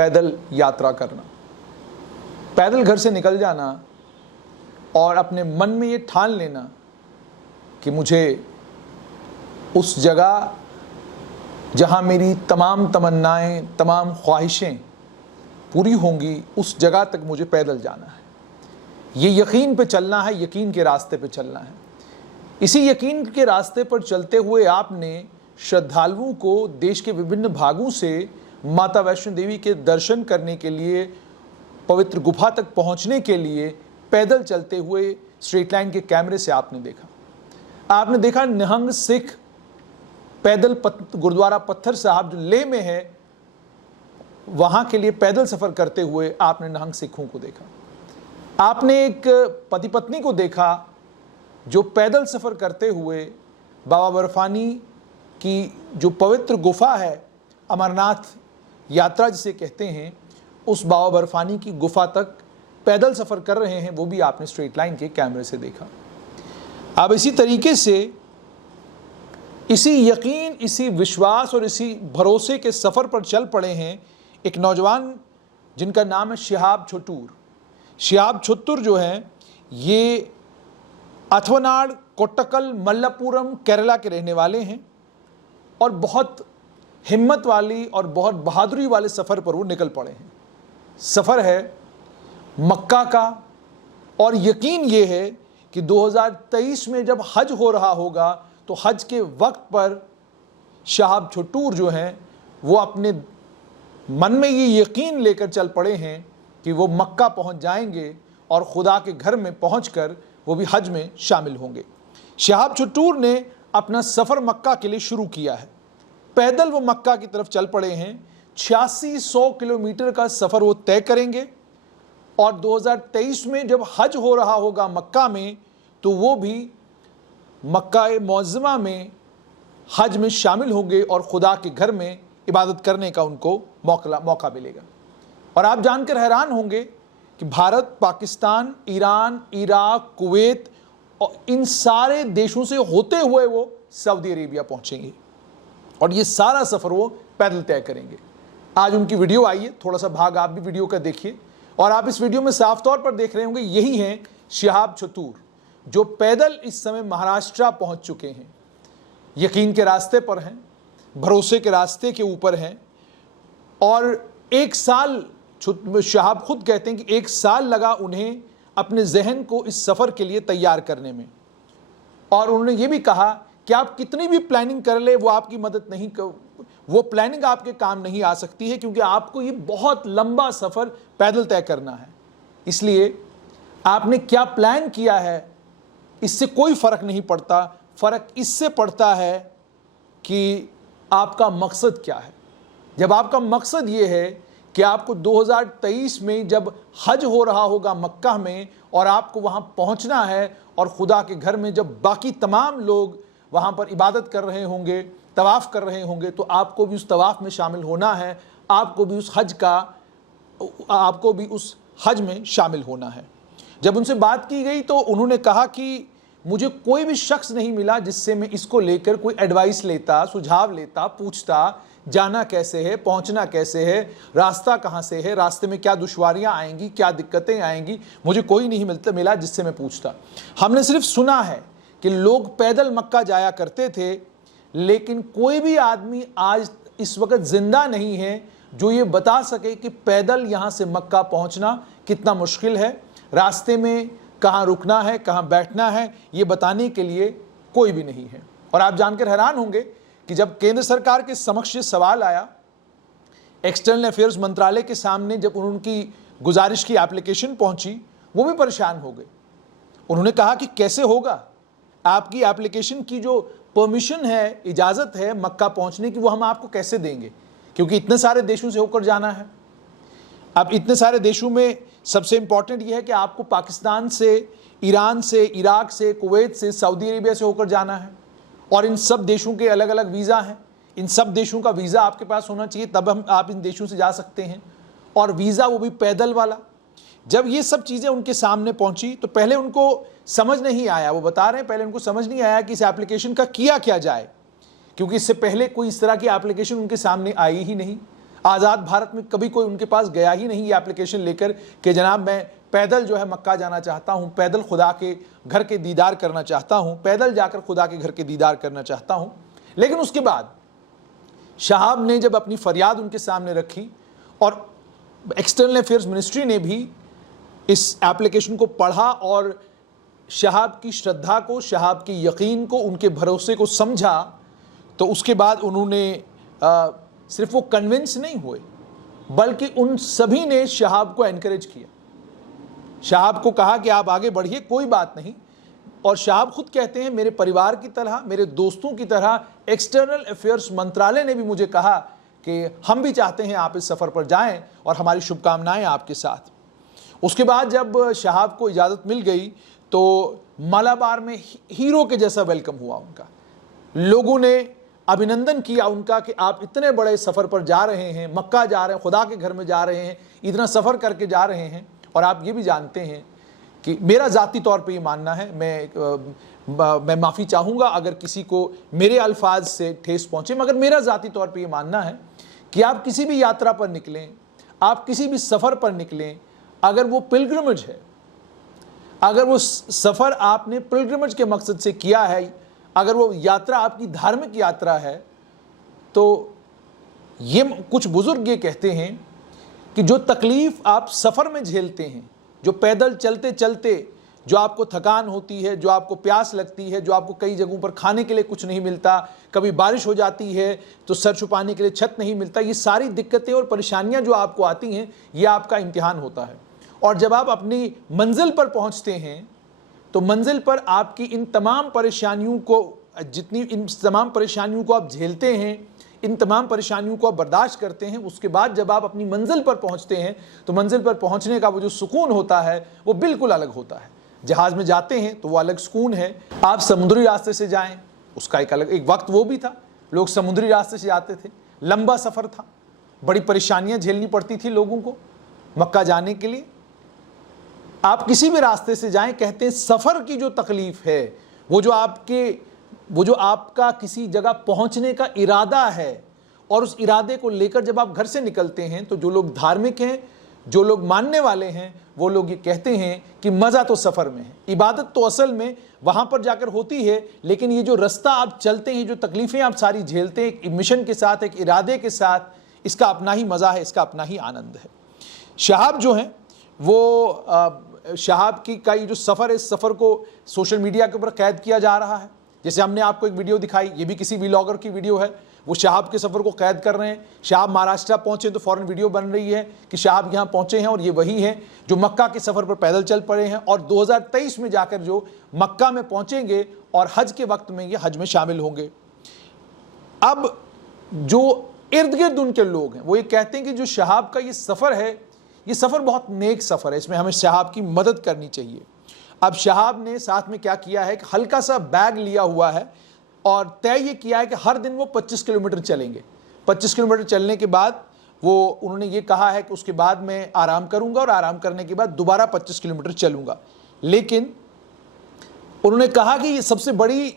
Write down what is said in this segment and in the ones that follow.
पैदल यात्रा करना, पैदल घर से निकल जाना और अपने मन में ये ठान लेना कि मुझे उस जगह जहाँ मेरी तमाम तमन्नाएं, तमाम ख्वाहिशें पूरी होंगी, उस जगह तक मुझे पैदल जाना है। ये यकीन पे चलना है, यकीन के रास्ते पे चलना है। इसी यकीन के रास्ते पर चलते हुए आपने श्रद्धालुओं को देश के विभिन्न भागों से माता वैष्णो देवी के दर्शन करने के लिए, पवित्र गुफा तक पहुंचने के लिए पैदल चलते हुए स्ट्रेट लाइन के कैमरे से आपने देखा निहंग सिख पैदल गुरुद्वारा पत्थर साहब जो लेह में है, वहां के लिए पैदल सफर करते हुए आपने निहंग सिखों को देखा। आपने एक पति पत्नी को देखा जो पैदल सफर करते हुए बाबा बर्फानी की जो पवित्र गुफा है, अमरनाथ यात्रा जिसे कहते हैं, उस बाबा बर्फानी की गुफा तक पैदल सफर कर रहे हैं, वो भी आपने स्ट्रेट लाइन के कैमरे से देखा। अब इसी तरीके से इसी यकीन, इसी विश्वास और इसी भरोसे के सफर पर चल पड़े हैं एक नौजवान जिनका नाम है शिहाब छुटूर। शिहाब छुटूर जो हैं ये अथवनाड, कोट्टकल, मल्लापुरम, केरला के रहने वाले हैं और बहुत हिम्मत वाली और बहुत बहादुरी वाले सफ़र पर वो निकल पड़े हैं। सफ़र है मक्का का और यकीन ये है कि 2023 में जब हज हो रहा होगा तो हज के वक्त पर शिहाब छुटूर जो हैं वो अपने मन में ये यकीन लेकर चल पड़े हैं कि वो मक्का पहुंच जाएंगे और खुदा के घर में पहुंचकर वो भी हज में शामिल होंगे। शिहाब छुटूर ने अपना सफ़र मक्का के लिए शुरू किया है। पैदल वो मक्का की तरफ चल पड़े हैं। 8600 किलोमीटर का सफ़र वो तय करेंगे और 2023 में जब हज हो रहा होगा मक्का में तो वो भी मक्का मुअज़्ज़मा में हज में शामिल होंगे और खुदा के घर में इबादत करने का उनको मौका मिलेगा। और आप जानकर हैरान होंगे कि Bharat, Pakistan, Iran, Iraq, Kuwait और इन सारे देशों से होते हुए वो सऊदी अरेबिया पहुंचेंगे और ये सारा सफ़र वो पैदल तय करेंगे। आज उनकी वीडियो आई है, थोड़ा सा भाग आप भी वीडियो का देखिए और आप इस वीडियो में साफ तौर पर देख रहे होंगे यही हैं शिहाब छुटूर जो पैदल इस समय महाराष्ट्र पहुंच चुके हैं। यकीन के रास्ते पर हैं, भरोसे के रास्ते के ऊपर हैं और एक साल, शिहाब खुद कहते हैं कि एक साल लगा उन्हें अपने जहन को इस सफ़र के लिए तैयार करने में। और उन्होंने ये भी कहा कि आप कितनी भी प्लानिंग कर ले वो आपकी मदद नहीं कर, वो प्लानिंग आपके काम नहीं आ सकती है क्योंकि आपको ये बहुत लंबा सफ़र पैदल तय करना है। इसलिए आपने क्या प्लान किया है इससे कोई फ़र्क नहीं पड़ता, फ़र्क इससे पड़ता है कि आपका मकसद क्या है। जब आपका मकसद ये है कि आपको 2023 में जब हज हो रहा होगा मक्का में और आपको वहाँ पहुँचना है और खुदा के घर में जब बाकी तमाम लोग वहाँ पर इबादत कर रहे होंगे, तवाफ़ कर रहे होंगे, तो आपको भी उस तवाफ़ में शामिल होना है, आपको भी उस हज में शामिल होना है। जब उनसे बात की गई तो उन्होंने कहा कि मुझे कोई भी शख्स नहीं मिला जिससे मैं इसको लेकर कोई एडवाइस लेता, सुझाव लेता, पूछता जाना कैसे है, पहुंचना कैसे है, रास्ता कहाँ से है, रास्ते में क्या दुश्वारियां आएंगी, क्या दिक्कतें आएंगी, मुझे कोई नहीं मिला जिससे मैं पूछता। हमने सिर्फ सुना है कि लोग पैदल मक्का जाया करते थे, लेकिन कोई भी आदमी आज इस वक्त जिंदा नहीं है जो ये बता सके कि पैदल यहाँ से मक्का पहुँचना कितना मुश्किल है, रास्ते में कहाँ रुकना है, कहाँ बैठना है, ये बताने के लिए कोई भी नहीं है। और आप जानकर हैरान होंगे कि जब केंद्र सरकार के समक्ष ये सवाल आया, एक्सटर्नल अफेयर्स मंत्रालय के सामने जब उनकी गुजारिश की एप्लीकेशन पहुंची, वो भी परेशान हो गए। उन्होंने कहा कि कैसे होगा, आपकी एप्लीकेशन की जो परमिशन है, इजाज़त है मक्का पहुंचने की, वो हम आपको कैसे देंगे, क्योंकि इतने सारे देशों से होकर जाना है। अब इतने सारे देशों में सबसे इंपॉर्टेंट ये है कि आपको पाकिस्तान से, ईरान से, इराक से, कुवैत से, सऊदी अरेबिया से होकर जाना है और इन सब देशों के अलग अलग वीज़ा हैं। इन सब देशों का वीज़ा आपके पास होना चाहिए, तब आप इन देशों से जा सकते हैं, और वीज़ा वो भी पैदल वाला। जब ये सब चीज़ें उनके सामने पहुंची तो पहले उनको समझ नहीं आया, वो बता रहे हैं पहले उनको समझ नहीं आया कि इस एप्लीकेशन का किया क्या जाए, क्योंकि इससे पहले कोई इस तरह की एप्लीकेशन उनके सामने आई ही नहीं। आज़ाद भारत में कभी कोई उनके पास गया ही नहीं ये एप्लीकेशन लेकर कि जनाब मैं पैदल जो है मक्का जाना चाहता हूँ, पैदल खुदा के घर के दीदार करना चाहता हूँ, पैदल जाकर खुदा के घर के दीदार करना चाहता हूँ। लेकिन उसके बाद शहाब ने जब अपनी फरियाद उनके सामने रखी और एक्सटर्नल अफेयर्स मिनिस्ट्री ने भी इस एप्लीकेशन को पढ़ा और शहाब की श्रद्धा को, शहाब की यकीन को, उनके भरोसे को समझा, तो उसके बाद उन्होंने सिर्फ वो कन्विंस नहीं हुए बल्कि उन सभी ने शहाब को एनकरेज किया। शहाब को कहा कि आप आगे बढ़िए, कोई बात नहीं। और शहाब खुद कहते हैं मेरे परिवार की तरह, मेरे दोस्तों की तरह एक्सटर्नल अफेयर्स मंत्रालय ने भी मुझे कहा कि हम भी चाहते हैं आप इस सफ़र पर जाएं और हमारी शुभकामनाएं आपके साथ। उसके बाद जब शहाब को इजाज़त मिल गई तो मालाबार में हीरो के जैसा वेलकम हुआ उनका। लोगों ने अभिनंदन किया उनका कि आप इतने बड़े सफ़र पर जा रहे हैं, मक्का जा रहे हैं, खुदा के घर में जा रहे हैं, इतना सफ़र करके जा रहे हैं। और आप ये भी जानते हैं कि मेरा ज़ाती तौर पे ये मानना है, मैं माफ़ी चाहूँगा अगर किसी को मेरे अल्फाज से ठेस पहुँचे, मगर मेरा ज़ाती तौर पे ये मानना है कि आप किसी भी यात्रा पर निकलें, आप किसी भी सफ़र पर निकलें, अगर वो पिलग्रिमेज है, अगर वो सफ़र आपने पिलग्रिमेज के मकसद से किया है, अगर वो यात्रा आपकी धार्मिक यात्रा है, तो ये कुछ बुज़ुर्ग ये कहते हैं कि जो तकलीफ़ आप सफ़र में झेलते हैं, जो पैदल चलते चलते जो आपको थकान होती है, जो आपको प्यास लगती है, जो आपको कई जगहों पर खाने के लिए कुछ नहीं मिलता, कभी बारिश हो जाती है तो सर छुपाने के लिए छत नहीं मिलता, ये सारी दिक्कतें और परेशानियां जो आपको आती हैं, ये आपका इम्तिहान होता है। और जब आप अपनी मंजिल पर पहुंचते हैं तो मंजिल पर आपकी इन तमाम परेशानियों को आप झेलते हैं, इन तमाम परेशानियों को आप बर्दाश्त करते हैं, उसके बाद जब आप अपनी मंजिल पर पहुंचते हैं तो मंजिल पर पहुंचने का वो जो सुकून होता है वो बिल्कुल अलग होता है। जहाज़ में जाते हैं तो वो अलग सुकून है, आप समुद्री रास्ते से जाएं उसका एक वक्त वो भी था, लोग समुद्री रास्ते से जाते थे, लंबा सफ़र था, बड़ी परेशानियां झेलनी पड़ती थी लोगों को मक्का जाने के लिए। आप किसी भी रास्ते से जाएं, कहते हैं सफ़र की जो तकलीफ़ है, वो जो आपका किसी जगह पहुंचने का इरादा है, और उस इरादे को लेकर जब आप घर से निकलते हैं तो जो लोग धार्मिक हैं, जो लोग मानने वाले हैं, वो लोग ये कहते हैं कि मज़ा तो सफ़र में है, इबादत तो असल में वहाँ पर जाकर होती है, लेकिन ये जो रास्ता आप चलते हैं, जो तकलीफ़ें आप सारी झेलते हैं एक मिशन के साथ, एक इरादे के साथ, इसका अपना ही मज़ा है, इसका अपना ही आनंद है। शहाब जो हैं वो शहाब का ये जो सफ़र है, इस सफ़र को सोशल मीडिया के ऊपर कैद किया जा रहा है। जैसे हमने आपको एक वीडियो दिखाई, ये भी किसी व्लॉगर की वीडियो है, वो शहाब के सफ़र को कैद कर रहे हैं। शहाब महाराष्ट्र पहुँचे तो फ़ौरन वीडियो बन रही है कि शहाब यहाँ पहुँचे हैं और ये वही हैं जो मक्का के सफ़र पर पैदल चल पड़े हैं और 2023 में जाकर जो मक्का में पहुँचेंगे और हज के वक्त में ये हज में शामिल होंगे। अब जो इर्द गिर्द उनके लोग हैं वो ये कहते हैं कि जो शहाब का ये सफ़र है, ये सफ़र बहुत नेक सफ़र है, इसमें हमें शहाब की मदद करनी चाहिए। अब शहाब ने साथ में क्या किया है कि हल्का सा बैग लिया हुआ है और तय ये किया है कि हर दिन वो 25 किलोमीटर चलेंगे। 25 किलोमीटर चलने के बाद उन्होंने ये कहा है कि उसके बाद मैं आराम करूंगा और आराम करने के बाद दोबारा 25 किलोमीटर चलूंगा। लेकिन उन्होंने कहा कि ये सबसे बड़ी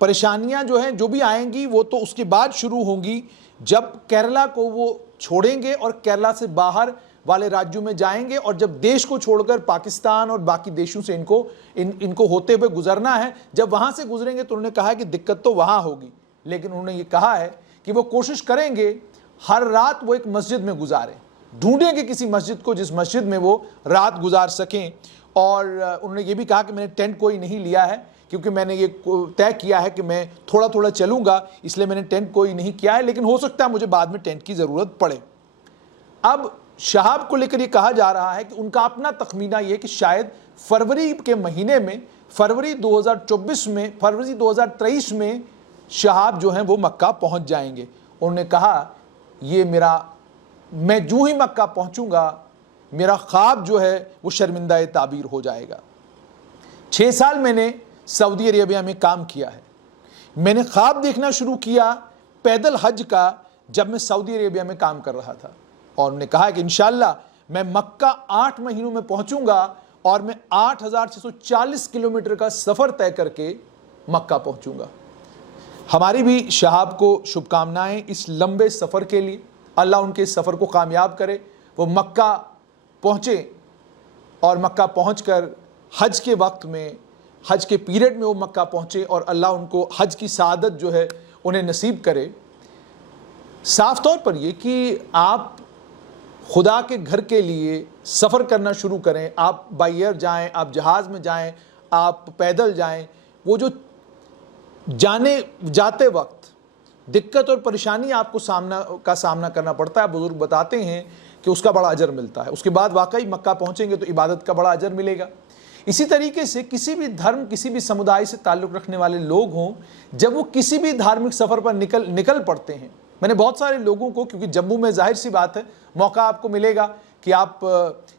परेशानियां जो हैं, जो भी आएंगी, वो तो उसके बाद शुरू होंगी जब केरला को वो छोड़ेंगे और केरला से बाहर वाले राज्यों में जाएंगे, और जब देश को छोड़कर पाकिस्तान और बाकी देशों से इनको होते हुए गुजरना है, जब वहाँ से गुजरेंगे तो उन्होंने कहा है कि दिक्कत तो वहाँ होगी। लेकिन उन्होंने ये कहा है कि वो कोशिश करेंगे हर रात वो एक मस्जिद में गुजारें, ढूंढेंगे किसी मस्जिद को जिस मस्जिद में वो रात गुजार सकें। और उन्होंने ये भी कहा कि मैंने टेंट कोई नहीं लिया है क्योंकि मैंने ये तय किया है कि मैं थोड़ा थोड़ा चलूँगा, इसलिए मैंने टेंट कोई नहीं किया है, लेकिन हो सकता है मुझे बाद में टेंट की ज़रूरत पड़े। अब शहाब को लेकर ये कहा जा रहा है कि उनका अपना तखमीना ये कि शायद फरवरी के महीने में, फरवरी 2024 में, फरवरी 2023 में शहाब जो हैं वो मक्का पहुंच जाएंगे। उन्होंने कहा ये मैं जो ही मक्का पहुंचूंगा मेरा ख्वाब जो है वो शर्मिंदा ताबीर हो जाएगा। 6 साल मैंने सऊदी अरेबिया में काम किया है। मैंने ख्वाब देखना शुरू किया पैदल हज का जब मैं सऊदी अरेबिया में काम कर रहा था, और उन्होंने कहा कि इंशाल्लाह मैं मक्का 8 महीनों में पहुंचूंगा और मैं 8640 किलोमीटर का सफ़र तय करके मक्का पहुंचूंगा। हमारी भी शहाब को शुभकामनाएं इस लंबे सफ़र के लिए। अल्लाह उनके इस सफ़र को कामयाब करे। वो मक्का पहुँचे और मक्का पहुंचकर हज के वक्त में, हज के पीरियड में वो मक्का पहुँचे और अल्लाह उनको हज की सआदत जो है उन्हें नसीब करे। साफ तौर पर ये कि आप खुदा के घर के लिए सफ़र करना शुरू करें, आप बाय एयर जाएँ, आप जहाज़ में जाएँ, आप पैदल जाएँ, वो जो जाते वक्त दिक्कत और परेशानी आपको सामना करना पड़ता है, बुजुर्ग बताते हैं कि उसका बड़ा अजर मिलता है। उसके बाद वाकई मक्का पहुँचेंगे तो इबादत का बड़ा अजर मिलेगा। इसी तरीके से किसी भी धर्म, किसी भी समुदाय से ताल्लुक़ रखने वाले लोग हों, जब वो किसी भी धार्मिक सफ़र पर निकल पड़ते हैं, मैंने बहुत सारे लोगों को, क्योंकि जम्मू में जाहिर सी बात है मौका आपको मिलेगा कि आप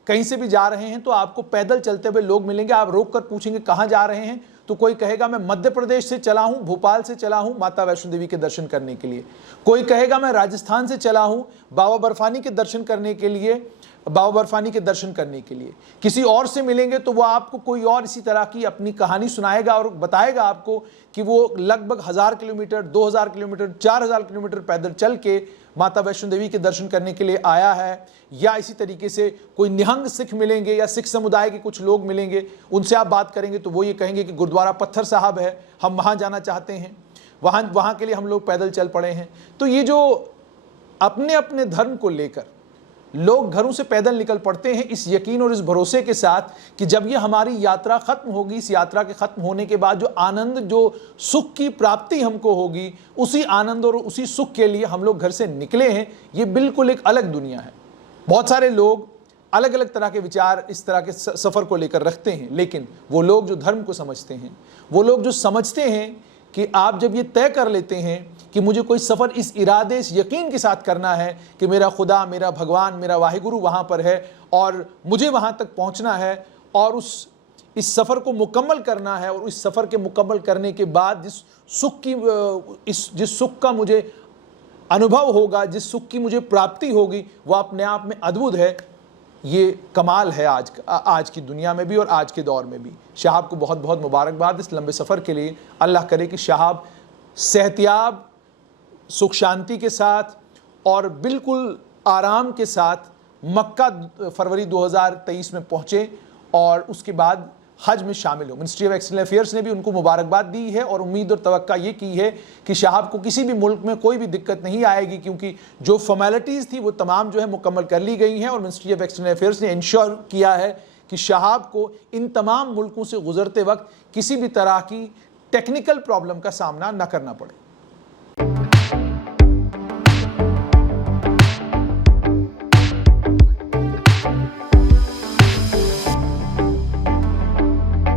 कहीं से भी जा रहे हैं तो आपको पैदल चलते हुए लोग मिलेंगे। आप रोक कर पूछेंगे कहाँ जा रहे हैं, तो कोई कहेगा मैं मध्य प्रदेश से चला हूँ, भोपाल से चला हूँ माता वैष्णो देवी के दर्शन करने के लिए। कोई कहेगा मैं राजस्थान से चला हूँ बाबा बर्फानी के दर्शन करने के लिए, बाबा बर्फानी के दर्शन करने के लिए। किसी और से मिलेंगे तो वो आपको कोई और इसी तरह की अपनी कहानी सुनाएगा और बताएगा आपको कि वो लगभग 1000 किलोमीटर, 2000 किलोमीटर, 4000 किलोमीटर पैदल चल के माता वैष्णो देवी के दर्शन करने के लिए आया है। या इसी तरीके से कोई निहंग सिख मिलेंगे या सिख समुदाय के कुछ लोग मिलेंगे, उनसे आप बात करेंगे तो वो ये कहेंगे कि गुरुद्वारा पत्थर साहब है, हम वहाँ जाना चाहते हैं, वहाँ के लिए हम लोग पैदल चल पड़े हैं। तो ये जो अपने अपने धर्म को लेकर लोग घरों से पैदल निकल पड़ते हैं, इस यकीन और इस भरोसे के साथ कि जब ये हमारी यात्रा ख़त्म होगी, इस यात्रा के ख़त्म होने के बाद जो आनंद, जो सुख की प्राप्ति हमको होगी, उसी आनंद और उसी सुख के लिए हम लोग घर से निकले हैं। ये बिल्कुल एक अलग दुनिया है। बहुत सारे लोग अलग अलग तरह के विचार इस तरह के सफ़र को लेकर रखते हैं, लेकिन वो लोग जो धर्म को समझते हैं, वो लोग जो समझते हैं कि आप जब ये तय कर लेते हैं कि मुझे कोई सफ़र इस इरादे, इस यकीन के साथ करना है कि मेरा खुदा, मेरा भगवान, मेरा वाहिगुरु वहाँ पर है और मुझे वहाँ तक पहुँचना है और इस सफ़र को मुकम्मल करना है, और इस सफ़र के मुकम्मल करने के बाद जिस सुख का मुझे अनुभव होगा, जिस सुख की मुझे प्राप्ति होगी, वो अपने आप में अद्भुत है। ये कमाल है आज की दुनिया में भी और आज के दौर में भी। शहाब को बहुत बहुत मुबारकबाद इस लंबे सफ़र के लिए। अल्लाह करे कि शहाब सेहतियाब, सुख शांति के साथ और बिल्कुल आराम के साथ मक्का फरवरी 2023 में पहुँचे और उसके बाद हज में शामिल हो। मिनिस्ट्री ऑफ एक्सटर्नल अफेयर्स ने भी उनको मुबारकबाद दी है और उम्मीद और तवक्का ये की है कि शहाब को किसी भी मुल्क में कोई भी दिक्कत नहीं आएगी, क्योंकि जो फॉर्मेलिटीज़ थी वो तमाम जो है मुकम्मल कर ली गई हैं और मिनिस्ट्री ऑफ एक्सटर्नल अफेयर्स ने इंश्योर किया है कि शहाब को इन तमाम मुल्कों से गुजरते वक्त किसी भी तरह की टेक्निकल प्रॉब्लम का सामना न करना पड़े।